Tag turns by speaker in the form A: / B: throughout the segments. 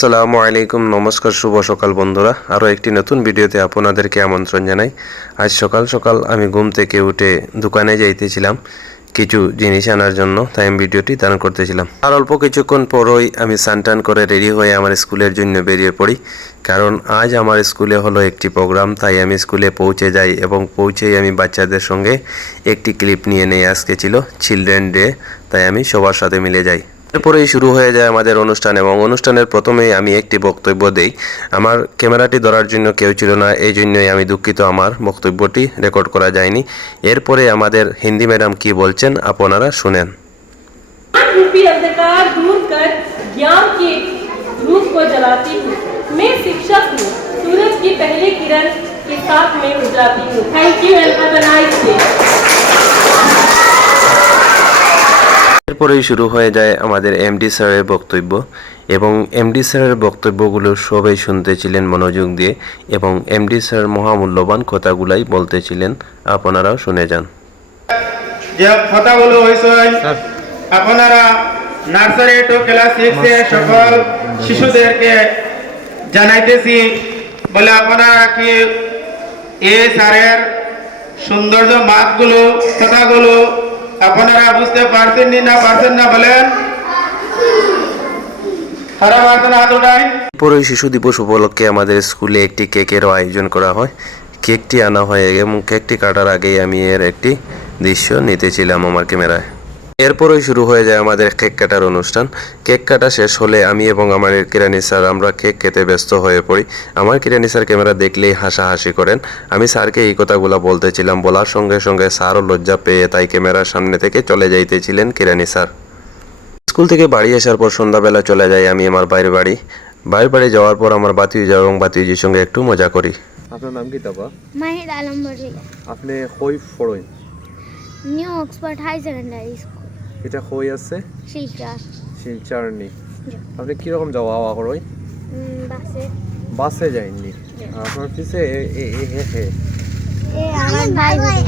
A: আসসালামু আলাইকুম, নমস্কার, শুভ সকাল বন্ধুরা। আরও একটি নতুন ভিডিওতে আপনাদেরকে আমন্ত্রণ জানাই। আজ সকাল সকাল আমি ঘুম থেকে উঠে দোকানে যাইতেছিলাম কিছু জিনিস আনার জন্য, তাই আমি ভিডিওটি দান করতেছিলাম। আর অল্প কিছুক্ষণ পরই আমি সানটান করে রেডি হয়ে আমার স্কুলের জন্য বেরিয়ে পড়ি। কারণ আজ আমার স্কুলে হলো একটি প্রোগ্রাম, তাই আমি স্কুলে পৌঁছে যাই এবং পৌঁছেই আমি বাচ্চাদের সঙ্গে একটি ক্লিপ নিয়ে নিয়ে আজকে ছিল চিলড্রেন ডে তাই আমি সবার সাথে মিলে যাই। এরপরেই শুরু হয়ে যায় আমাদের অনুষ্ঠান এবং অনুষ্ঠানের প্রথমেই আমি একটি বক্তব্য দেই আমার ক্যামেরাটি ধরার জন্য কেউ ছিল না এই জন্যই আমি দুঃখিত আমার বক্তব্যটি রেকর্ড করা যায়নি এরপরে আমাদের হিন্দি ম্যাডাম কি বলছেন আপনারা শুনেন
B: रूपी अंधकार दूर कर ज्ञान के धूप को जलाती हूँ मैं शिक्षक हूँ सूरज की पहली किरण के साथ मैं उजलाती हूँ thank you and have a nice day
A: এরপরেই শুরু হয়ে যায় আমাদের এমডি স্যারের বক্তব্য এবং এমডি স্যারের বক্তব্যগুলো সবাই শুনতেছিলেন মনোযোগ দিয়ে এবং এমডি স্যার মহামূল্যবান কথাগুলাই বলতেছিলেন। আপনারাও শুনে যান।
C: যে কথাগুলো হয়েছে আপনারা নার্সারি টু ক্লাস সিক্সে সকল শিশুদেরকে জানাইতেছি বলে আপনারা কি এ স্যারের সৌন্দর্য মাতগুলো কথাগুলো আপনারা বুঝতে পারছেন নি পারছেন না বলেন? আছেন হাত
A: শিশু দিবস উপলক্ষে আমাদের স্কুলে একটি কেকেরও আয়োজন করা হয়। কেকটি আনা হয় এবং কেকটি কাটার আগেই আমি এর একটি দৃশ্য নিতেছিলাম আমার ক্যামেরায়। এরপরই শুরু হয়ে যায় আমাদের কেক কাটার অনুষ্ঠান। কেক কাটা শেষ হলে আমি এবং আমার কিরানি স্যার আমরা কেক খেতে ব্যস্ত হয়ে পড়ি। আমার কিরানি স্যার ক্যামেরা দেখলেই হাসাহাসি করেন। আমি স্যারকে এই কথাগুলো বলতেছিলাম বলার সঙ্গে সঙ্গে স্যারও লজ্জা পেয়ে তাই ক্যামেরার সামনে থেকে চলে যাইতেছিলেন কিরানি স্যার। স্কুল থেকে বাড়ি আসার পর সন্ধ্যাবেলা চলে যাই আমি আমার বাইরের বাড়ি। বাইরের বাড়ি যাওয়ার পর আমার বাতিজা এবং বাতিজির সঙ্গে একটু মজা করি।
D: আপনার নাম কি দাবা
E: মাহিদ আলম বড়িয়া
D: আপনি কই পড়েন
E: new Oxford high secondary school.
D: এটা কই আছে?
E: শিলচর।
D: শিলচারনি আপনি কীরকম যাওয়া আওয়া করই
E: বাসে।
D: বাসে যাইনি। আপনার পিছে এ- এ- এ- হে হে।
E: এ আমার ভাই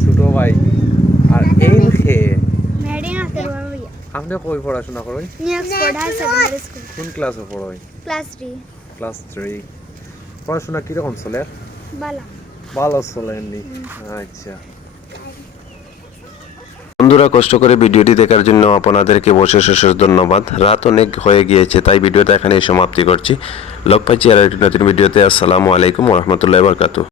D: ছোট ভাই। আর এই হে। আপনি কই পড়াশোনা
E: স্কুল
D: কোন ক্লাসে পড়ই
E: ক্লাস থ্রি।
D: Class three. পড়াশোনা কীরকম চলে?
E: বালা।
D: ভালো চলেননি আচ্ছা।
A: বন্ধুরা, কষ্ট করে ভিডিওটি দেখার জন্য আপনাদেরকে বসে শেষ ধন্যবাদ। রাত অনেক হয়ে গিয়েছে, তাই ভিডিওটা এখানেই সমাপ্তি করছি। লোক পাচ্ছি আর একটি নতুন ভিডিওতে। আসসালামু আলাইকুম রহমতুল্লাহ বরকাতু